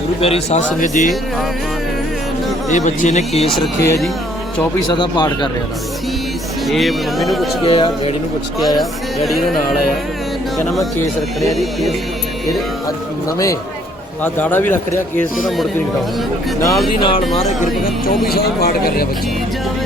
ਗੁਰੂ ਪਿਆਰੀ ਸਾਧ ਸੰਗਤ ਜੀ, ਇਹ ਬੱਚੇ ਨੇ ਕੇਸ ਰੱਖੇ ਆ ਜੀ 24 ਦਾ ਪਾਠ ਕਰ ਰਿਹਾ ਨਾਲ ਇਹ ਮੰਮੀ ਨੂੰ ਪੁੱਛ ਕੇ ਆ ਡੈਡੀ ਨੂੰ ਪੁੱਛ ਕੇ ਆ ਡੈਡੀ ਦੇ ਨਾਲ ਆਇਆ। ਕਹਿੰਦਾ ਮੈਂ ਕੇਸ ਰੱਖ ਰਿਹਾ ਜੀ, ਕੇਸ ਇਹਦੇ ਅੱਜ ਨਵੇਂ, ਆ ਦਾੜਾ ਵੀ ਰੱਖ ਰਿਹਾ, ਕੇਸ ਤੇ ਮੁੜ ਕੇ ਨਾਲ ਦੀ ਨਾਲ ਮਾਰੇ ਗੁਰਪ੍ਰਗਟ 24 ਸਾਲ ਪਾਠ ਕਰ ਰਿਹਾ ਬੱਚਾ।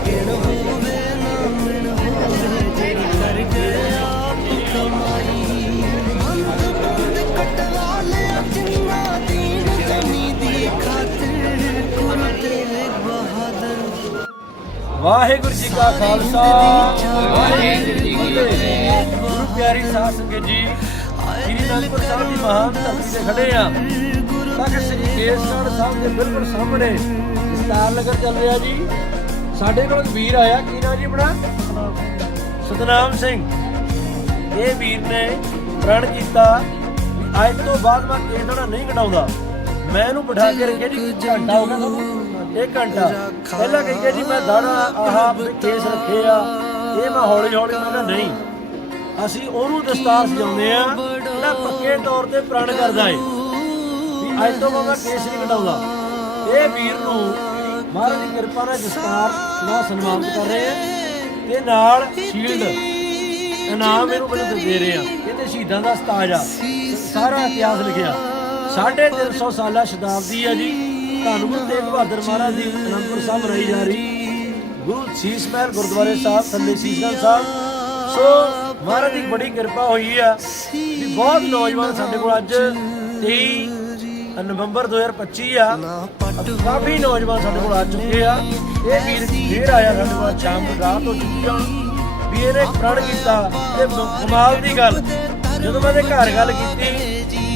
ਵਾਹਿਗੁਰੂ ਜੀ ਕਾ ਖਾਲਸਾ। ਵਾਹਿਗੁਰੂ ਜੀ ਕੀ ਫਤਿਹ ਗੁਰੂ ਪਿਆਰੀ ਸਾਧ ਸੰਗਤ ਜੀ ਸ੍ਰੀ ਅਨੰਦਪੁਰ ਸਾਹਿਬ ਦੀ ਮਹਾਨ ਧਰਤੀ ਤੇ ਖੜੇ ਆ ਤਖਤ ਸ੍ਰੀ ਕੇਸਗੜ੍ਹ ਸਾਹਿਬ ਦੇ ਬਿਲਕੁਲ ਸਾਹਮਣੇ ਵਿਸਤਾਰ ਨਗਰ ਚੱਲ ਰਿਹਾ ਜੀ। ਸਾਡੇ ਕੋਲ ਵੀਰ ਆਇਆ ਕੀ ਨਾਂ ਜੀ ਆਪਣਾ? ਸਤਨਾਮ ਸਿੰਘ। ਇਹ ਵੀਰ ਨੇ ਪ੍ਰਣ ਕੀਤਾ ਅੱਜ ਤੋਂ ਬਾਅਦ ਮੈਂ ਕੇਸ ਜਿਹੜਾ ਨਹੀਂ ਕਟਾਉਂਦਾ ਮੈਂ ਇਹਨੂੰ ਬਿਠਾ ਕੇ ਰੱਖਿਆ ਜੀ ਘੰਟਾ ਹੋ ਗਿਆ ਤੁਹਾਨੂੰ ਘੰਟਾ। ਪਹਿਲਾਂ ਕਹੀਏ ਜੀ, ਮੈਂ ਦਾੜਾ ਆਹ ਕੇਸ ਰੱਖੇ ਆ। ਇਹ ਮੈਂ ਹੌਲੀ ਹੌਲੀ ਮੈਂ ਕਿਹਾ ਨਹੀਂ। ਅਸੀਂ ਉਹਨੂੰ ਦਸਤਾਰ ਸਜਾਉਂਦੇ ਆ, ਜਿਹੜਾ ਪੱਕੇ ਤੌਰ ਤੇ ਪ੍ਰਣ ਕਰਦਾ ਏ। ਵੀ ਅੱਜ ਤੋਂ ਮੈਂ ਕੇਸ ਨਹੀਂ ਕਟਾਉਂਦਾ। ਇਹ ਵੀਰ ਨੂੰ ਮਹਾਰਾਜ ਦੀ ਕਿਰਪਾ ਨਾਲ ਦਸਤਾਰ ਨਾਲ ਸਨਮਾਨਿਤ ਕਰ ਰਹੇ ਆ। ਤੇ ਨਾਲ ਸ਼ੀਲਡ ਇਨਾਮ ਇਹਨੂੰ ਮੈਨੂੰ ਦੇ ਰਹੇ ਆ। ਇਹਦੇ ਸ਼ਹੀਦਾਂ ਦਾ ਸਤਾਜ ਆ। ਸਾਰਾ ਇਤਿਹਾਸ ਲਿਖਿਆ। 350 ਸਾਲਾ ਸ਼ਤਾਬਦੀ ਆ ਜੀ। ਧੰਨ ਗੁਰੂ ਤੇਗ ਬਹਾਦਰ ਮਹਾਰਾਜ ਦੀ ਅਨੰਦਪੁਰ ਸਾਹਿਬ ਰਹੀ ਜਾ ਰਹੀ ਗੁਰੂ ਸੀਸ ਮਹਿਲ ਗੁਰਦੁਆਰੇ ਸਾਹਿਬ, ਥੱਲੇ ਸੀਸਗੰਜ ਸਾਹਿਬ। ਸੋ ਮਹਾਰਾਜ ਦੀ ਬੜੀ ਕਿਰਪਾ ਹੋਈ ਆ ਵੀ ਬਹੁਤ ਨੌਜਵਾਨ ਸਾਡੇ ਕੋਲ ਅੱਜ 23 ਨਵੰਬਰ 2025 ਆ। ਕਾਫੀ ਨੌਜਵਾਨ ਸਾਡੇ ਕੋਲ ਆ ਚੁੱਕੇ ਆ। ਇਹ ਵੀਰ ਫੇਰ ਆਇਆ ਸਾਡੇ ਕੋਲ, ਸ਼ਾਮ ਨੂੰ ਰਾਤ ਹੋ ਚੁੱਕੀ ਆ। ਵੀ ਇਹਨੇ ਪ੍ਰਣ ਕੀਤਾ ਤੇ ਕਮਾਲ ਦੀ ਗੱਲ। ਜਦੋਂ ਮੈਂ ਇਹਦੇ ਘਰ ਗੱਲ ਕੀਤੀ,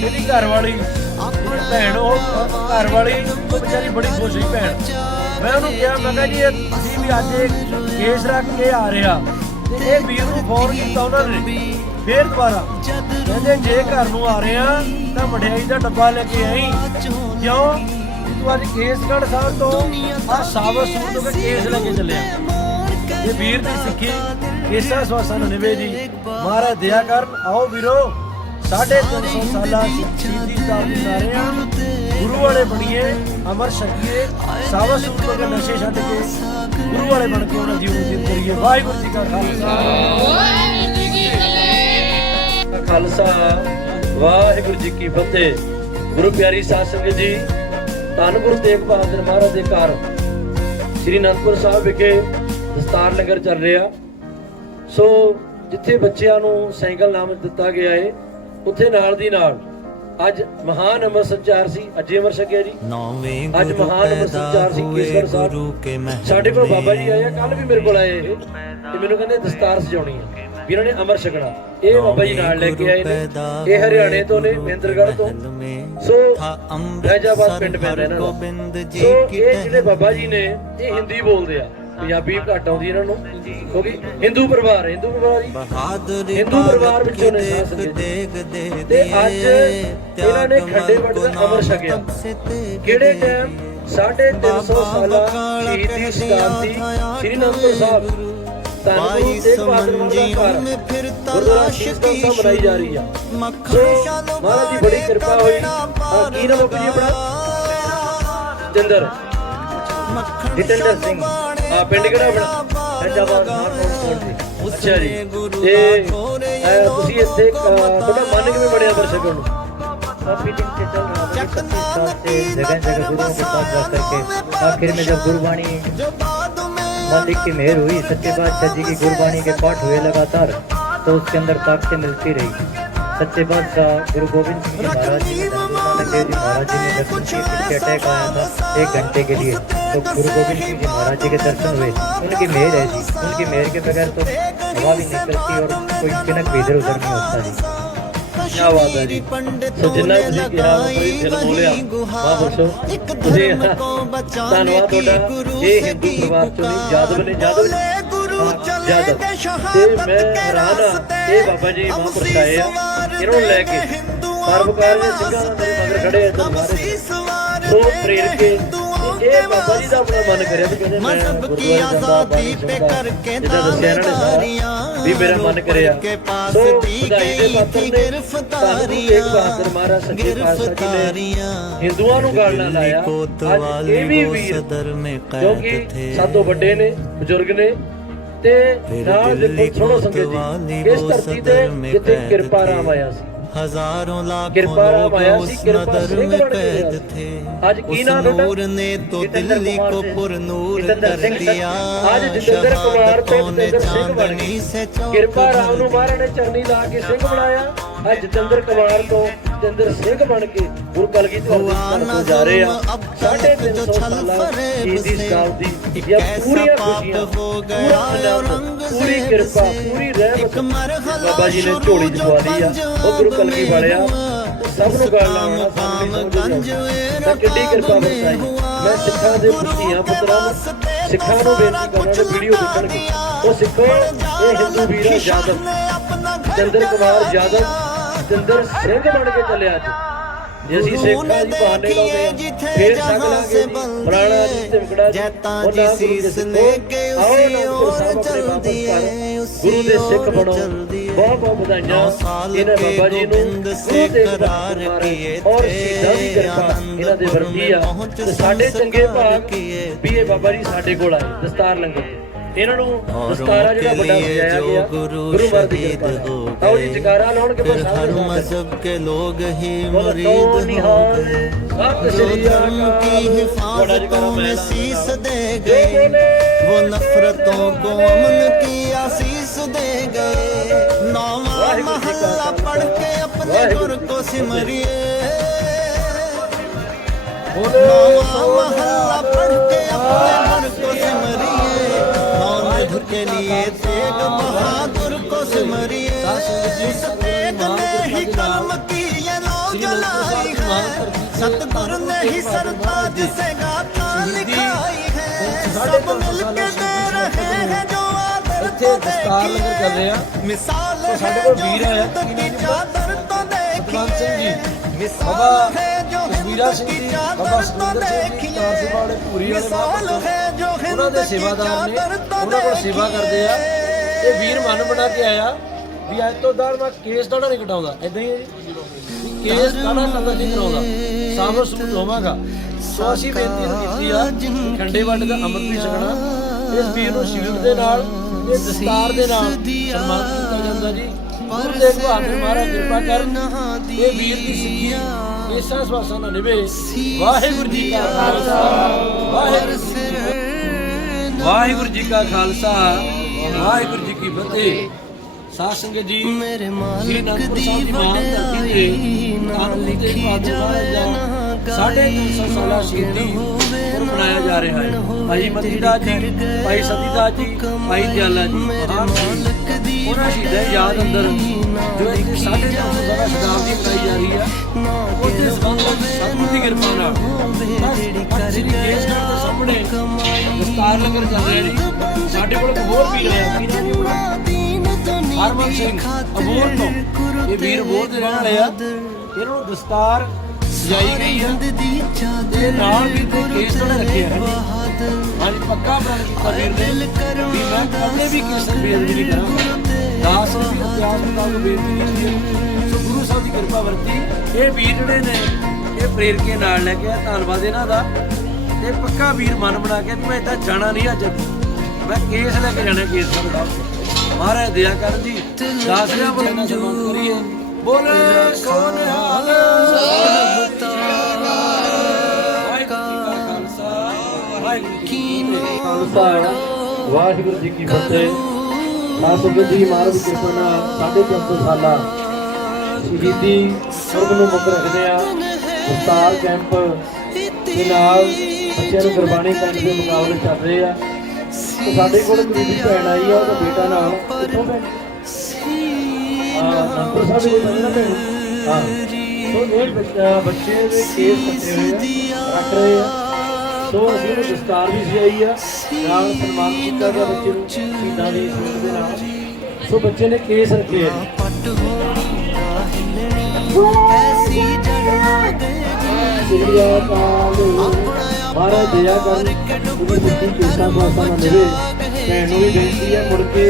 ਇਹਦੀ ਘਰ ਵਾਲੀ ਭੈਣ, ਉਹ ਘਰ ਵਾਲੀ ਵਿਚਾਰੀ ਬੜੀ ਖੁਸ਼ ਹੋਈ ਭੈਣ। ਮੈਂ ਉਹਨੂੰ ਕਿਹਾ, ਮੈਂ ਕਿਹਾ ਜੀ, ਇਹ ਤੁਸੀਂ ਵੀ ਅੱਜ ਇਹ ਕੇਸ ਰੱਖ ਕੇ ਆ ਰਿਹਾ ਤੇ ਇਹ ਵੀਰ ਨੂੰ ਫੋਨ ਕੀਤਾ ਉਹਨਾਂ ਨੇ। ਫੇਰ ਦੁਬਾਰਾ। ਕਹਿੰਦੇ ਜੇ ਘਰ ਨੂੰ ਆ ਰਿਹਾ ਤਾਂ ਮਠਿਆਈ ਦਾ ਡੱਬਾ ਲੈ ਕੇ ਆਈ। ਕਿਉਂ? ਤੂੰ ਅੱਜ ਕੇਸਗੜ੍ਹ ਸਾਹਿਬ ਤੋਂ। ਆ ਸਾਬਤ ਸੂਟ ਤੋਂ ਕੇਸ ਲੈ ਕੇ ਚੱਲਿਆ। ਇਹ ਵੀਰ ਦੀ ਸਿੱਖੀ, ਕੇਸਾ ਸਵਾਸਨ ਨਿਵੇ ਜੀ ਮਹਾਰਾਜ ਦਇਆ ਕਰਨ। ਆਓ ਵੀਰੋ। ਸਾਢੇ ਤਿੰਨ ਸ਼ਹੀਦੀ ਦਾ ਸਾਰੇ ਆ ਗੁਰੂ ਵਾਲੇ ਬਣੀਏ, ਅਮਰ ਛਕੀਏ। ਸਾਵਾ ਸੂਟ ਤੋਂ ਨਸ਼ੇ ਛੱਡ ਕੇ ਗੁਰੂ ਵਾਲੇ ਬਣ ਕੇ ਉਹਨਾਂ ਜੀਵਨ ਦੀ ਕਰੀਏ। ਵਾਹਿਗੁਰੂ ਜੀ ਕਾ ਖਾਲਸਾ। ਖਾਲਸਾ, ਵਾਹਿਗੁਰੂ ਜੀ ਕੀ ਫਤਿਹ। ਗੁਰੂ ਪਿਆਰੀ ਸਾਧ ਸੰਗਤ ਜੀ, ਧੰਨ ਗੁਰੂ ਤੇਗ ਬਹਾਦਰ ਮਹਾਰਾਜ ਦੇ ਘਰ, ਸ੍ਰੀ ਅਨੰਦਪੁਰ ਸਾਹਿਬ ਵਿਖੇ ਦਸਤਾਰ ਲੰਗਰ ਚੱਲ ਰਿਹਾ। ਸੋ, ਜਿੱਥੇ ਬੱਚਿਆਂ ਨੂੰ ਸਾਈਕਲ ਨਾਮ ਦਿੱਤਾ ਗਿਆ ਹੈ ਉੱਥੇ ਨਾਲ ਦੀ ਨਾਲ ਅੱਜ ਮਹਾਨ ਅਮਰ ਸੰਚਾਰ ਸੀ ਅੱਜ ਅਮਰ ਛਕਿਆ ਜੀ। ਨੌਵੇਂ ਅੱਜ ਮਹਾਨ ਅਮਰ ਸੰਚਾਰ ਸੀ ਹੋਏ ਕੇਸਗੜ੍ਹ ਗੁਰੂ ਕੇ ਸਾਹਿਬ ਸਾਡੇ ਕੋਲ ਬਾਬਾ ਜੀ ਆਏ ਆ ਕੱਲ ਵੀ ਮੇਰੇ ਕੋਲ ਆਏ ਇਹ। ਤੇ ਮੈਨੂੰ ਕਹਿੰਦੇ ਦਸਤਾਰ ਸਜਾਉਣੀ ਆ ਵੀ ਇਹਨਾਂ ਨੇ ਅਮਰ ਛਕਣਾ। ਇਹ ਬਾਬਾ ਜੀ ਨਾਲ ਲੈ ਕੇ ਆਏ ਨੇ। ਇਹ ਹਰਿਆਣੇ ਤੋਂ ਨੇ ਮਹਿੰਦਰਗੜ੍ਹ ਤੋਂ। ਸੋ ਫੈਜ਼ਾਬਾਦ ਪਿੰਡ ਪੈਂਦਾ ਇਹਨਾਂ ਦਾ। ਸੋ ਇਹ ਜਿਹੜੇ ਬਾਬਾ ਜੀ ਨੇ ਇਹ ਹਿੰਦੀ ਬੋਲਦੇ ਆ। ਪੰਜਾਬੀ ਘੱਟ ਆਉਂਦੀ ਇਹਨਾਂ ਨੂੰ ਕਿਉਂਕਿ ਹਿੰਦੂ ਪਰਿਵਾਰ ਹਿੰਦੂ ਪਰਿਵਾਰ ਜੀ। ਬਹਾਦਰ ਹਿੰਦੂ ਪਰਿਵਾਰ ਵਿੱਚੋਂ ਨੇ ਸਾਧ ਸੰਗਤ ਜੀ। ਦੇਗ ਦੇ ਤੇ ਅੱਜ ਇਹਨਾਂ ਨੇ ਖੰਡੇ ਵੱਡ ਦਾ ਅਮਰ ਛਕਿਆ। ਕਿਹੜੇ ਟਾਈਮ 350 ਸਾਲਾ ਸ਼ਹੀਦੀ ਸ਼ਤਾਬਦੀ ਸ੍ਰੀ ਅਨੰਦਪੁਰ ਸਾਹਿਬ। ਦਾ ਘਰ। ਗੁਰਦੁਆਰਾ ਸ਼ੀਸ਼ਗੰਜ ਸਾਹਿਬ ਮਨਾਈ ਜਾ ਰਹੀ ਆ। ਸੋ ਮਹਾਰਾਜ ਦੀ ਬੜੀ ਕਿਰਪਾ ਹੋਈ। ਆ ਕੀ ਨਾਮ ਜੀ ਆਪਣਾ? ਜਿੰਦਰ ਜਤਿੰਦਰ। ਸਿੰਘ। ਆ ਪਿੰਡ ਕਿਹੜਾ ਆਪਣਾ ਫੈਜ਼ਾਬਾਦ ਨਾਰਕੋਟ ਦੀ ਅੱਛਾ ਜੀ ਤੇ ਅਹ, ਤੁਸੀਂ ਇੱਥੇ ਅਹ, ਤੁਹਾਡਾ ਮਨ ਕਿਵੇਂ ਬਣਿਆ ਦਰਸ਼ਕਾਂ ਨੂੰ काफी दिन से चल रहा था पच्चीस साल से जगह जगह गुरुओं के पास जा करके आखिर में जब गुरबाणी मालिक की मेहर हुई सच्चे बादशाह जी की गुरबाणी के पाठ हुए लगातार तो उसके अंदर ताकतें मिलती रही सच्चे बादशाह गुरु गोविंद सिंह जी महाराज जी ने गुरु नानक देव जी महाराज जी ने दर्शन किए फिर से अटैक आया था एक घंटे के लिए तो गुरु गोविंद सिंह जी महाराज जी के दर्शन हुए उनकी मेहर है जी उनकी मेहर के बगैर तो हवा भी नहीं चलती और कोई तिनक भी इधर उधर नहीं होता जी ਕੀ ਬਾਤ ਹੈ ਜੀ ਸੋ ਜਿੰਨਾ ਤੁਸੀਂ ਕਿਹਾ ਕੋਈ ਦਿਲ ਬੋਲਿਆ ਮਹਾਂਪੁਰਸ਼ੋ ਤੁਸੀਂ ਧੰਨਵਾਦ ਤੁਹਾਡਾ ਇਹ ਹਿੰਦੂ ਪਰਿਵਾਰ ਚੋਂ ਨਹੀਂ ਜਾਦਵ ਨੇ ਜਾਦਵ ਨੇ ਜਾਦਵ ਤੇ ਮੈਂ ਹੈਰਾਨ ਆ ਇਹ ਬਾਬਾ ਜੀ ਮਹਾਂਪੁਰਸ਼ ਆਏ ਆ ਇਹਨਾਂ ਨੂੰ ਲੈ ਕੇ ਪਰਵਕਾਰ ਦੇ ਸਿੰਘਾਂ ਦੇ ਮਗਰ ਖੜੇ ਆ ਦਰਬਾਰੇ ਸੋ ਪ੍ਰੇਰ ਕੇ ਇਹ ਬਾਬਾ ਜੀ ਦਾ ਆਪਣਾ ਮਨ ਕਰਿਆ ਵੀ ਕਹਿੰਦੇ ਮੈਂ ਗੁਰਦੁਆਰੇ ਜਾਂਦਾ ਬਾਣੀ ਸੁਣਦਾ ਜਿੱਦਾਂ ਦੱਸਿਆ ਇਹਨਾਂ ਨੇ ਸਾਰਾ ਵੀ ਮੇਰਾ ਮਨ ਕਰਿਆ। ਸੋ ਵਧਾਈ ਦੇ ਪਾਤਰ ਨੇ ਤੁਹਾਨੂੰ ਇੱਕ ਬਹਾਦਰ ਮਹਾਰਾਜ ਸੱਚੇ ਪਾਤਸ਼ਾਹ ਜੀ ਨੇ ਹਿੰਦੂਆਂ ਨੂੰ ਗੱਲ ਨਾਲ ਲਾਇਆ। ਅੱਜ ਇਹ ਵੀ ਵੀਰ ਜੋ ਕਿ ਸਭ ਤੋਂ ਵੱਡੇ ਨੇ ਬਜ਼ੁਰਗ ਨੇ ਤੇ ਨਾਲ ਦੇਖੋ ਸੁਣੋ ਸੰਗਤ ਜੀ ਇਸ ਧਰਤੀ ਤੇ ਜਿੱਥੇ ਕਿਰਪਾ ਰਾਮ ਆਇਆ ਸੀ। ਹਜ਼ਾਰੋਂ ਲਾਖੋਂ ਲੋਕ ਉਸ ਨਦਰ ਵਿੱਚ ਕੈਦ ਥੇ। ਅੱਜ ਕੀ ਨਾਮ ਨੂਰ ਨੇ ਤੋ ਦਿੱਲੀ ਕੋ ਪੁਰ ਨੂਰ ਕਰ ਦਿਆ ਅੱਜ ਜਿੰਦਰ ਕੁਮਾਰ ਤੋਂ ਨੇ ਚਾਂਦਨੀ ਸੇ ਕਿਰਪਾ ਰਾਮ ਨੂੰ ਮਹਾਰਾਣੇ ਚਰਨੀ ਲਾ ਕੇ ਸਿੰਘ ਬਣਾਇਆ। ਅੱਜ ਜਤਿੰਦਰ ਕੁਮਾਰ ਤੋਂ ਜਤਿੰਦਰ ਸਿੰਘ ਬਣ ਕੇ ਗੁਰੂ ਕਲਗੀ ਤੋਂ ਤੋਂ ਜਾ ਰਹੇ ਆ ਸਾਢੇ ਤਿੰਨ ਸੌ ਸਾਲਾ ਸ਼ਹੀਦੀ ਸ਼ਤਾਬਦੀ ਜਾਂ ਪੂਰੀਆਂ ਖੁਸ਼ੀਆਂ ਪੂਰਾ ਆਨੰਦ ਪੂਰੀ ਕਿਰਪਾ ਪੂਰੀ ਰਹਿਮਤ ਬਾਬਾ ਜੀ ਨੇ ਝੋਲੀ ਜਵਾ ਲਈ ਆ ਉਹ ਗੁਰੂ ਕਲਗੀ ਵਾਲਿਆ ਸਭ ਨੂੰ ਗੱਲ ਲਾਉਣਾ ਸਾਨੂੰ ਤਾਂ ਕਿੱਡੀ ਕਿਰਪਾ ਵਰਤਾਈ ਮੈਂ ਸਿੱਖਾਂ ਦੇ ਪੁੱਤੀਆਂ ਪੁੱਤਰਾਂ ਨੂੰ ਸਿੱਖਾਂ ਨੂੰ ਬੇਨਤੀ ਕਰਨਾ ਨੇ ਵੀਡੀਓ ਦੇਖਣਗੇ ਉਹ ਸਿੱਖੋ ਇਹ ਹਿੰਦੂ ਵੀਰਾ ਜਾਦਵ ਚੰਦਰ ਕੁਮਾਰ ਯਾਦਵ ਚੰਦਰ ਸਿੰਘ ਬਣ ਕੇ ਚੱਲਿਆ ਅੱਜ। ਜੇ ਅਸੀਂ ਸਿੱਖਾਂ ਦੀ ਬਹਾਨੇ ਲਾਉਂਦੇ ਆ ਫੇਰ ਸੱਗ ਲਾਂਗੇ ਫਲਾਣਾ ਜੀ ਧਮਕੜਾ ਜੀ ਉਹ ਨਾ ਦੇ ਨਾ ਸਾਹਿਬ ਆਪਣੇ ਵਾਪਸ ਕਰ ਗੁਰੂ ਦੇ ਸਿੱਖ ਬਣੋ। ਬਹੁਤ ਬਹੁਤ ਵਧਾਈਆਂ ਇਹਨਾਂ ਬਾਬਾ ਜੀ ਨੂੰ। ਗੁਰੂ ਦੇ ਕਰਾਰ ਕੀਏ ਔਰ ਸ਼ਹੀਦਾਂ ਦੀ ਕਿਰਪਾ ਇਹਨਾਂ ਦੇ ਵਰਤੀ ਆ। ਸਾਡੇ ਚੰਗੇ ਭਾਗ ਵੀ ਇਹ ਬਾਬਾ ਜੀ ਸਾਡੇ ਕੋਲ ਆਏ ਦਸਤਾਰ ਲੰਗਰ। ਇਹਨਾਂ ਨੂੰ ਦਸਤਾਰਾ ਜਿਹੜਾ ਵੱਡਾ ਸਜਾਇਆ ਗਿਆ ਗੁਰੂ ਮਹਾਰਾਜ ਦੀ ਕਿਰਪਾ ਨਾਲ। ਆਓ ਜੀ ਜਕਾਰਾ ਲਾਉਣਗੇ फिर ਬਸ हर ਸਾਰੇ मजहब के लोग ही बोलो मुरीद तो हो निहाल, गए सत जो श्री धर्म की अकाल। हिफाजतों में शीस दे जो गए बोले, वो नफरतों को अमन की आशीष दे गए नौवा वाहिगुरु जी का महल्ला खालसा, पढ़ के अपने वाहिगुरु गुर जी को की सिमरिए बोले, नौवा महल्ला पढ़ के अपने के लिए तेग बहादुर को सिमरिए इस तेग ने ही कलम की ये लो जलाई है सतगुरु ने ही सरताज से गाथा लिखाई है सब मिलके दे रहे हैं जो आदर को देखिए मिसाल है जो हिंद की चादर को देखिए मिसाल है ਵੀਰਾ ਸਿੰਘ ਜੀ ਬਾਬਾ ਸੁੰਦਰ ਸਿੰਘ ਜੀ ਕਾਸੇ ਵਾਲੇ ਪੂਰੀ ਵਾਲੇ ਬਾਬਾ ਉਹਨਾਂ ਦੇ ਸੇਵਾਦਾਰ ਨੇ ਉਹਨਾਂ ਕੋਲ ਸੇਵਾ ਕਰਦੇ ਆ। ਇਹ ਵੀਰ ਮਨ ਬਣਾ ਕੇ ਆਇਆ ਵੀ ਅੱਜ ਤੋਂ ਦਾੜ ਮੈਂ ਕੇਸ ਦਾੜਾ ਨਹੀਂ ਕਟਾਉਂਦਾ। ਐਦਾਂ ਹੀ ਹੈ ਜੀ। ਕੇਸ ਦਾੜਾ ਕਟਾਉਂਦਾ ਨਹੀਂ ਕਰਾਉਂਦਾ। ਸਾਬਰ ਸੁਖ ਹੋਵਾਂਗਾ। ਸੋ ਅਸੀਂ ਬੇਨਤੀ ਕੀਤੀ ਆ ਖੰਡੇ ਵੱਟ ਦਾ ਅੰਮ੍ਰਿਤ ਵੀ ਛਕਣਾ। ਇਸ ਵੀਰ ਨੂੰ ਸ਼ੀਲਡ ਦੇ ਨਾਲ ਇਹ ਦਸਤਾਰ ਦੇ ਨਾਲ ਸਨਮਾਨਿਤ ਕੀਤਾ ਜਾਂਦਾ ਜੀ। ਗੁਰੂ ਤੇਗ ਬਹਾਦਰ ਮਹਾਰਾਜ ਕਿਰਪਾ ਕਰਨ ਇਹ ਵੀਰ ਦੀ ਸਿੱਖੀ ਇਸਾਂ ਸਵਾਸਾਂ ਨਾਲ ਨਿਭੇ। ਵਾਹਿਗੁਰੂ ਜੀ ਕਾ ਖਾਲਸਾ। ਵਾਹਿਗੁਰੂ ਜੀ ਵਾਹਿਗੁਰੂ ਜੀ ਕਾ ਖਾਲਸਾ। ਵਾਹਿਗੁਰੂ ਜੀ ਕੀ ਫਤਿਹ। ਸਾਧ ਸੰਗਤ ਜੀ ਮੇਰੇ ਸਾਹਿਬ ਦੀ ਤੇ ਨਾਲ ਲਿਖੀ ਜਾਏ ਸਾਢੇ ਤਿੰਨ ਸੌ ਸਾਲਾ ਸ਼ਹੀਦੀ ਗੁਰੂ ਮਨਾਇਆ ਜਾ ਰਿਹਾ ਹੈ। ਭਾਈ ਮਤੀ ਦਾਸ ਜੀ ਭਾਈ ਸਤੀ ਦਾਸ ਜੀ ਭਾਈ ਦਿਆਲਾ ਜੀ। ਉਹਨਾਂ ਸ਼ਹੀਦਾਂ ਦੀ ਯਾਦ ਅੰਦਰ। ਜੋ ਇੱਥੇ ਸਾਢੇ ਤਿੰਨ ਸੌ ਸਾਲਾ ਸ਼ਤਾਬਦੀ ਮਨਾਈ ਜਾ ਰਹੀ ਹੈ ਉਹਦੇ ਸੰਬੰਧ ਸਤਿਗੁਰੂ ਦੀ ਕਿਰਪਾ ਨਾਲ। ਬਸ ਕੇਸਗੜ੍ਹ ਦੇ ਸਾਹਮਣੇ ਦਸਤਾਰ ਲੰਗਰ ਚੱਲ ਰਿਹਾ ਜੀ। ਸਾਡੇ ਕੋਲ ਇੱਕ ਹੋਰ ਵੀਰ ਹੈ ਵੀਰਾਂ ਦੀ ਆਪਣਾ ਹਰਮਨ ਸਿੰਘ ਅਬੋਰ ਤੋਂ। ਇਹ ਵੀਰ ਅਬੋਰ ਦੇ ਰਹਿਣ ਵਾਲੇ ਆ। ਇਹਨਾਂ ਨੂੰ ਦਸਤਾਰ ਸਜਾਈ ਗਈ ਹੈ ਤੇ ਨਾਲ ਵੀ ਤੇ ਕੇਸ ਤੋਂ ਰੱਖੇ ਆ। ਹਾਂਜੀ ਪੱਕਾ ਪ੍ਰਣ ਕੀਤਾ ਵੀਰ ਨੇ। ਵੀ ਮੈਂ ਕਦੇ ਵੀ ਕਿਸੇ ਬੇਇੱਜ਼ਤੀ ਨਹੀਂ ਕਰਾਂਗਾ। ਦਾਸ ਨੇ ਮੁਤਾਬਕ ਬੇਇੱਜ਼ਤੀ ਕੀਤੀ ਹੈ। ਸੋ ਗੁਰੂ ਸਾਹਿਬ ਦੀ ਕਿਰਪਾ ਵਰਤੀ। ਇਹ ਵੀਰ ਜਿਹੜੇ ਨੇ, ਇਹ ਪ੍ਰੇਰ ਨਾਲ ਲੈ ਕੇ ਆ ਧੰਨਵਾਦ ਇਹਨਾਂ ਦਾ। ਤੇ ਪੱਕਾ ਵੀਰ ਮਨ ਬਣਾ ਕੇ ਵੀ ਮੈਂ ਜਾਣਾ ਨਹੀਂ ਅੱਜ। ਮੈਂ ਕੇਸ ਲੈ ਕੇ ਜਾਣਾ ਕੇਸ ਦਾ। ਮਹਾਰਾਜ ਦਇਆ ਕਰਨ ਜੀ। ਦਾਸ ਨੇ ਬੋਲੇ ਕਰੀਏ ਬੋਲੇ ਕੌਣ ਹਾਲ। ਵਾਹਿਗੁਰੂ ਜੀ ਕੀ ਫਤਿਹ। ਸੰਗਤ ਜੀ ਮਹਾਰਾਜ ਦੀ ਕਿਰਪਾ ਨਾਲ ਸਾਢੇ ਤਿੰਨ ਸੌ ਸਾਲਾ ਸ਼ਹੀਦੀ ਪੁਰਬ ਨੂੰ ਮੁੱਖ ਰੱਖਦੇ ਆ ਦਸਤਾਰ ਕੈਂਪ ਦੇ ਨਾਲ ਬੱਚਿਆਂ ਨੂੰ ਗੁਰਬਾਣੀ ਕਰਨ ਦੇ ਮੁਕਾਬਲੇ ਚੱਲ ਰਹੇ ਆ। ਸਾਡੇ ਕੋਲ ਬੀਬੀ ਭੈਣ ਆਈ ਆ ਉਹਦਾ ਬੇਟਾ ਨਾਲ ਕਿੱਥੋਂ ਭੈਣ? ਹਾਂ ਨੰਬਰ ਸਾਹਿਬ ਦੇ ਕੋਲ ਨਾ ਭੈਣ। ਹਾਂ। ਸੋ ਇਹ ਬੱਚਾ ਬੱਚੇ ਦੇ ਕੇਸ ਕੱਟੇ ਹੋਏ ਆ ਰੱਖ ਰਹੇ ਆ। ਸੋ ਅਸੀਂ ਉਹਨੂੰ ਦਸਤਾਰ ਵੀ ਸਜਾਈ ਆ ਨਾਲ ਸਨਮਾਨ ਕੀਤਾ ਗਿਆ ਬੱਚੇ ਨੂੰ ਸ਼ਹੀਦਾਂ ਦੀ ਸੂਟ ਦੇ ਨਾਲ ਸੋ ਬੱਚੇ ਨੇ ਕੇਸ ਰੱਖੇ ਆ ਜੀ। ਐਸੀ ਜੜਾ ਦੇ ਸ਼ੁਕਰੀਆ ਕਾਲ ਮਹਾਰਾਜ ਦਇਆ ਕਰ ਉਹਦੀ ਮੁੱਠੀ ਕੇਸਾਂ ਪਾਸਾਂ ਨਾ ਦੇਵੇ ਭੈਣ ਨੂੰ ਵੀ ਬੇਨਤੀ ਹੈ ਮੁੜ ਕੇ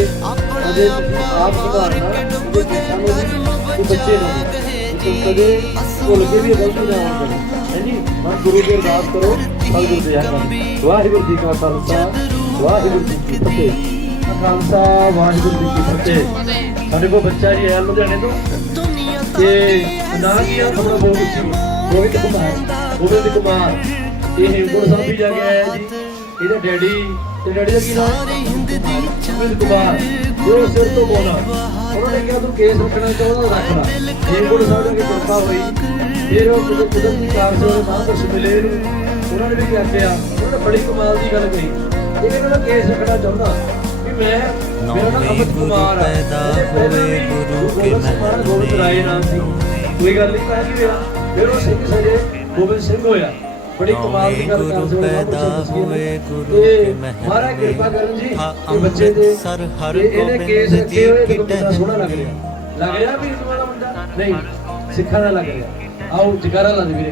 ਅਜੇ ਤੁਸੀਂ ਆਪ ਸੁਧਾਰਨਾ ਉਹਦੇ ਕੇਸਾਂ ਨੂੰ ਵੀ ਤੇ ਬੱਚੇ ਨੂੰ ਵੀ। ਤੁਸੀਂ ਕਦੇ ਭੁੱਲ ਕੇ ਵੀ ਇਹ ਗਲਤੀ ਨਾ ਹੋਣ ਦੇਣੀ ਹਾਂਜੀ ਮਨ ਗੁਰੂ ਦੀ ਅਰਦਾਸ ਕਰੋ ਸਤਿਗੁਰੂ ਦਇਆ ਕਰ ਵਾਹਿਗੁਰੂ ਜੀ ਕਾ ਖਾਲਸਾ, ਵਾਹਿਗੁਰੂ ਜੀ ਕੀ ਫਤਿਹ। ਖਾਲਸਾ ਵਾਹਿਗੁਰੂ ਜੀ ਕੀ ਫਤਿਹ। ਸਾਡੇ ਕੋਲ ਬੱਚਾ ਜੀ ਹੈ ਲੁਧਿਆਣੇ ਤੋਂ। ਤੇ ਨਾਂ ਕੀ ਆ? ਬਹੁਤ ਉੱਚੀ ਗੋਬਿੰਦ ਕੁਮਾਰ। ਗੋਬਿੰਦ ਕੁਮਾਰ। ਇਹ ਹੇਮਕੁੰਟ ਸਾਹਿਬ ਵੀ ਜਾ ਕੇ ਆਇਆ ਜੀ। ਇਹਦੇ ਡੈਡੀ ਤੇ ਡੈਡੀ ਦਾ ਕੀ ਨਾਮ? ਗੋਬਿੰਦ ਕੁਮਾਰ। ਜੋ ਸਿਰ ਤੋਂ ਬੋਲਾ। ਉਹਨਾਂ ਨੇ ਕਿਹਾ, ਤੂੰ ਕੇਸ ਰੱਖਣਾ ਚਾਹੁੰਦਾ ਤਾਂ ਹੇਮਕੁੰਟ ਸਾਹਿਬ ਦੀ ਕਿਰਪਾ ਹੋਈ, ਫਿਰ ਉਹ ਜਦੋਂ ਕੁਦਰਤੀ ਕਾਰਜ ਹੋਏ ਮਹਾਂਪੁਰਸ਼ ਮਿਲੇ ਇਹਨੂੰ। ਉਹਨਾਂ ਨੇ ਵੀ ਕਿਹਾ ਉਹਨਾਂ ਨੇ ਬੜੀ ਕਮਾਲ ਦੀ ਗੱਲ ਕਹੀ। ਇਹ ਕਹਿੰਦਾ ਮੈਂ ਕੇਸ ਰੱਖਣਾ ਚਾਹੁੰਦਾ ਵੀ ਮੈਂ ਮੇਰਾ ਨਾਮ ਅਮਿਤ ਕੁਮਾਰ ਆ। ਪੈਦਾ ਇਹਦੇ ਪਹਿਲਾਂ ਹੋਏ ਵੀ ਗੁਰੂ ਕੇ ਕੁਮਾਰ ਗੋਬਿੰਦ ਰਾਏ ਨਾਮ ਸੀ ਕੋਈ ਗੱਲ ਨਹੀਂ ਤਾਂ ਹੋਇਆ ਫਿਰ ਉਹ ਸਿੰਘ ਸਜੇ ਗੋਬਿੰਦ ਸਿੰਘ ਹੋਇਆ। ਬੜੀ ਕਮਾਲ ਦੀ ਗੱਲ ਕਰ ਗੁਰੂ ਸਕਦੇ ਪੈਦਾ ਹੋਏ ਗੁਰੂ ਕੇ ਮਹਿਲ ਮਹਾਰਾਜ ਕਿਰਪਾ ਕਰਨ ਜੀ ਹਾਂ, ਇਹ ਬੱਚੇ ਦੇ ਅੰਮ੍ਰਿਤਸਰ ਹਰ ਗੋਬਿੰਦ ਜੀ ਕੀ ਟਹਿਲ ਸੋਹਣਾ ਲੱਗ ਰਿਹਾ। ਲੱਗ ਰਿਹਾ ਵੀ ਦਾ ਮੁੰਡਾ? ਨਹੀਂ ਸਿੱਖਾਂ ਦਾ ਲੱਗ ਰਿਹਾ। ਆਓ ਜਗਾਰਾ ਲਾ ਦੇ ਵੀਰੇ।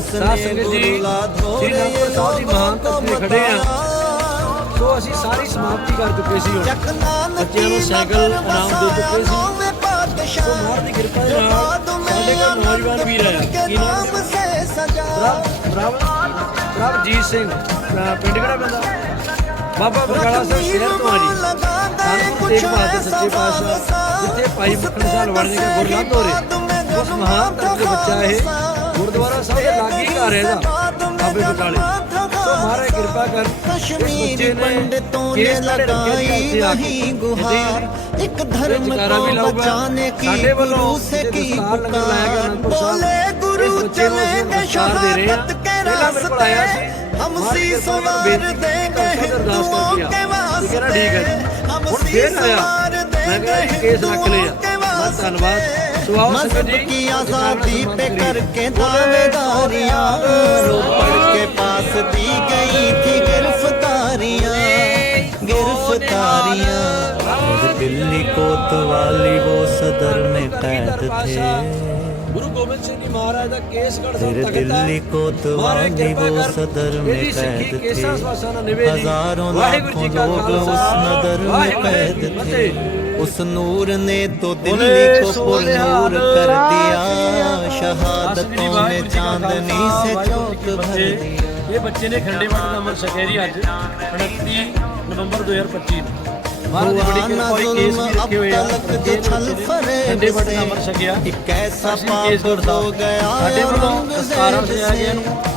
ਸੰਗਤ ਜੀ ਸ੍ਰੀ ਅਨੰਦਪੁਰ ਸਾਹਿਬ ਦੀ ਮਹਾਨ ਧਰਤੀ ਖੜੇ ਆ। ਸੋ ਅਸੀਂ ਸਾਰੀ ਸਮਾਪਤੀ ਕਰ ਚੁੱਕੇ ਸੀ ਹੁਣ। ਬੱਚਿਆਂ ਨੂੰ ਸਾਈਕਲ ਇਨਾਮ ਦੇ ਚੁੱਕੇ ਸੀ। ਸੋ ਮਾਰ ਦੀ ਕਿਰਪਾ ਦੇ ਨਾਲ ਸਾਡੇ ਕੋਲ ਨੌਜਵਾਨ ਵੀਰ ਆਇਆ ਕੀ ਨਾਮ ਪ੍ਰਭ ਪ੍ਰਭਜੀਤ ਸਿੰਘ ਅਹ ਪਿੰਡ ਕਿਹੜਾ ਪੈਂਦਾ? ਬਾਬਾ ਬਰਗਾਲਾ ਸਾਹਿਬ ਸ਼ਹਿਰ ਤੋਂ ਆ ਜੀ। ਸਾਨੂੰ ਤੇਗ ਬਹਾਦਰ ਸੱਚੇ ਪਾਤਸ਼ਾਹ ਜਿੱਥੇ ਭਾਈ ਮੱਖਣ ਸਾਹਿਬ ਵੜ ਕੇ ਹੋ ਰਹੇ ਉਸ ਮਹਾਨ ਦੇ ਬੱਚਾ ਇਹ। ਗੁਰਦੁਆਰਾ ਸਾਹਿਬ ਦੇ ਲਾਗੇ ਘਰ ਹੈ ਦਾ ਬਟਾਲੇ। ਸੋ ਮਹਾਰਾਜ ਕਿਰਪਾ ਕਰ ਕਸ਼ਮੀਰ ਪੰਡਤੋਂ ਨੇ ਲਗਾਈ ਨਹੀਂ ਗੁਹਾਰ। ਇੱਕ ਧਰਮ ਕੋ ਬਚਾਨੇ ਕੀ ਗੁਰੂ ਸੇ ਕੀ ਪੁਕਾਰ। ਬੋਲੇ ਗੁਰੂ ਚਲੇ ਦੇ ਸ਼ਹਾਦਤ ਕੇ ਰਸਤੇ। ਹਮ ਸੀ ਸਵਾਰ ਦੇਂਗੇ ਹਿੰਦੂਆਂ ਕੇ ਵਾਸਤੇ। ਹੁਣ ਫੇਰ ਆਇਆ। ਮੈਂ ਕਿਹਾ ਕੇਸ ਰੱਖ ਲਿਆ ਧੰਨਵਾਦ। ਸੋ ਆਓ ਸੰਗਤ मजहब ਜੀ की ਅੱਜ ਸਾਰਾ आजादी ਸਨਮਾਨ पे ਕਰੀਏ। करके दावेदारियां रोपड़ के पास दी गई थी गिरफ्तारियां गिरफ्तारियां फिर दिल्ली कोतवाली वो सदर में कैद थे ਗੁਰੂ ਗੋਬਿੰਦ ਸਿੰਘ ਜੀ ਮਹਾਰਾਜ ਦਾ ਕੇਸ ਗੜ फिर दिल्ली कोतवाली वो सदर में कैद थे हजारों लाखों लोग उस नदर में कैद थे उस नूर ने तो दिल्ली को पुरनूर कर दिया शहादतों ने चांदनी से चौक भर दिया ਇਹ ਬੱਚੇ ਨੇ ਖੰਡੇ ਵਾਟ ਦਾ ਅਮਰ ਛਕਿਆ ਜੀ ਅੱਜ 29 ਨਵੰਬਰ 2025 ਨੂੰ ਮਹਾਰਾਜ ਦੀ ਬੜੀ हुआ ਕਿਰਪਾ ना ਹੋਈ ਕੇਸ जुल्म ਵੀ अब ਰੱਖੇ ਹੋਏ ਆ तलक जो छल फरेब ਖੰਡੇ ਵਾਟ से ਦਾ ਅਮਰ ਛਕਿਆ एक ऐसा ਅਸੀਂ ਕੇਸ पाप ਕਰਦਾ हो गया ਸਾਡੇ ਵੱਲੋਂ ਦਸਤਾਰਾਂ औरंगजेब ਸਜਾਇਆ ਗਿਆ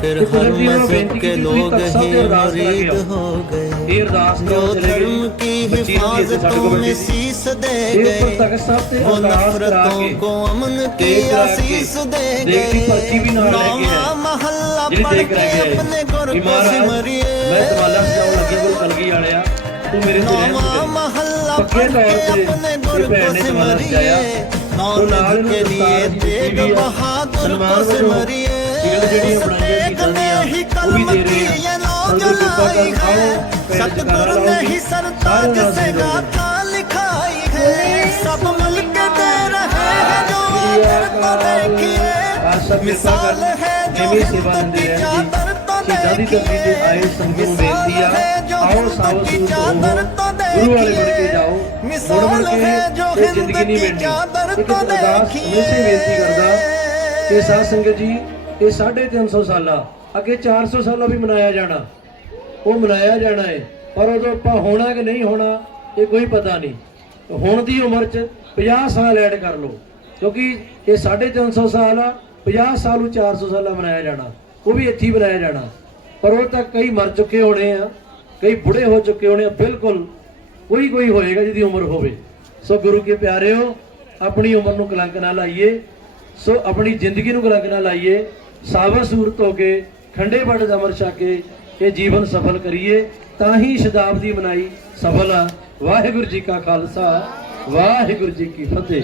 फिर हर मज़हब के लोग ही मुरीद हो गए। जो धर्म की हिफाजतों में शीस दे गए। वो नफरतों को। अमन के आशीष दे गए। नौवा महल्ला पढ़ के अपने गुर को सिमरिए। नौवा महल्ला पढ़ के अपने गुर को सिमरिए। नौ के लिए बहादुर को सिमरिए। ਰੀਲ ਜਿਹੜੀਆਂ ਬਣਾਈਆਂ ਚੀਜ਼ਾਂ ਦੀਆਂ ਉਹ ਵੀ ਦੇ ਰਹੇ ਹਾਂ ਸੰਗਤ ਕਿਰਪਾ ਕਰ ਆਓ ਸਤਗੁਰ ਨੇ ਹੀ ਸਰਤਾਜ ਸੇ ਗਾਥਾ ਲਿਖਾਈ ਹੈ। ਸਭ ਮਲਕ ਤੇ ਰਹੇ ਹੈ ਜੋ ਦਰ ਤੋਂ ਦੇਖੀਏ। ਮਿਸਾਲ ਹੈ ਜੋ ਹਿੰਦ ਦੀ ਚਾਦਰ ਤੋਂ ਦੇਖੀਏ। ਦੀ ਆਏ ਸੰਗਤ ਨੂੰ ਬੇਨਤੀ ਆ। ਆਓ ਸਾਵ ਸੂਤ ਹੋ ਗੁਰੂ ਵਾਲੇ ਬਣ ਕੇ ਜਾਓ। ਮਿਸਾਲ ਹੈ ਜੋ ਹਿੰਦ ਦੀ ਚਾਦਰ ਤੋਂ ਦੇਖੀਏ ਇਸੇ ਬੇਨਤੀ ਕਰਦਾ ਕਿ ਸਾਧ ਸੰਗਤ ਜੀ ਇਹ 350 ਸਾਲਾਂ, ਅੱਗੇ 400 ਸਾਲਾਂ ਵੀ ਮਨਾਇਆ ਜਾਣਾ। ਉਹ ਮਨਾਇਆ ਜਾਣਾ ਹੈ ਪਰ ਉਦੋਂ ਆਪਾਂ ਹੋਣਾ ਕਿ ਨਹੀਂ ਹੋਣਾ, ਇਹ ਕੋਈ ਪਤਾ ਨਹੀਂ। ਹੁਣ ਦੀ ਉਮਰ 'ਚ 50 ਸਾਲ ਐਡ ਕਰ ਲਓ, ਕਿਉਂਕਿ ਇਹ 350 ਸਾਲ ਆ 50 ਸਾਲ ਨੂੰ 400 ਸਾਲਾਂ ਮਨਾਇਆ ਜਾਣਾ, ਉਹ ਵੀ ਇੱਥੇ ਹੀ ਮਨਾਇਆ ਜਾਣਾ। ਪਰ ਉਹ ਤਾਂ ਕਈ ਮਰ ਚੁੱਕੇ ਹੋਣੇ ਆ, ਕਈ ਬੁੜੇ ਹੋ ਚੁੱਕੇ ਹੋਣੇ ਆ, ਬਿਲਕੁਲ ਕੋਈ ਕੋਈ ਹੋਏਗਾ ਜਿਹਦੀ ਉਮਰ ਹੋਵੇ। ਸੋ ਗੁਰੂ ਕੇ ਪਿਆਰਿਓ, ਆਪਣੀ ਉਮਰ ਨੂੰ ਕਲੰਕ ਨਾ ਲਾਈਏ, ਸੋ ਆਪਣੀ ਜ਼ਿੰਦਗੀ ਨੂੰ ਕਲੰਕ ਨਾ ਲਾਈਏ ਸਾਵਰ ਸੂਰਤ ਹੋ ਕੇ, ਖੰਡੇ ਬੜ ਅਮਰ ਛਕ ਕੇ ਇਹ ਜੀਵਨ ਸਫਲ ਕਰੀਏ, ਤਾਂ ਹੀ ਸ਼ਤਾਬਦੀ ਮਨਾਈ ਸਫਲ ਆ। ਵਾਹਿਗੁਰੂ ਜੀ ਕਾ ਖਾਲਸਾ, ਵਾਹਿਗੁਰੂ ਜੀ ਕੀ ਫਤਿਹ।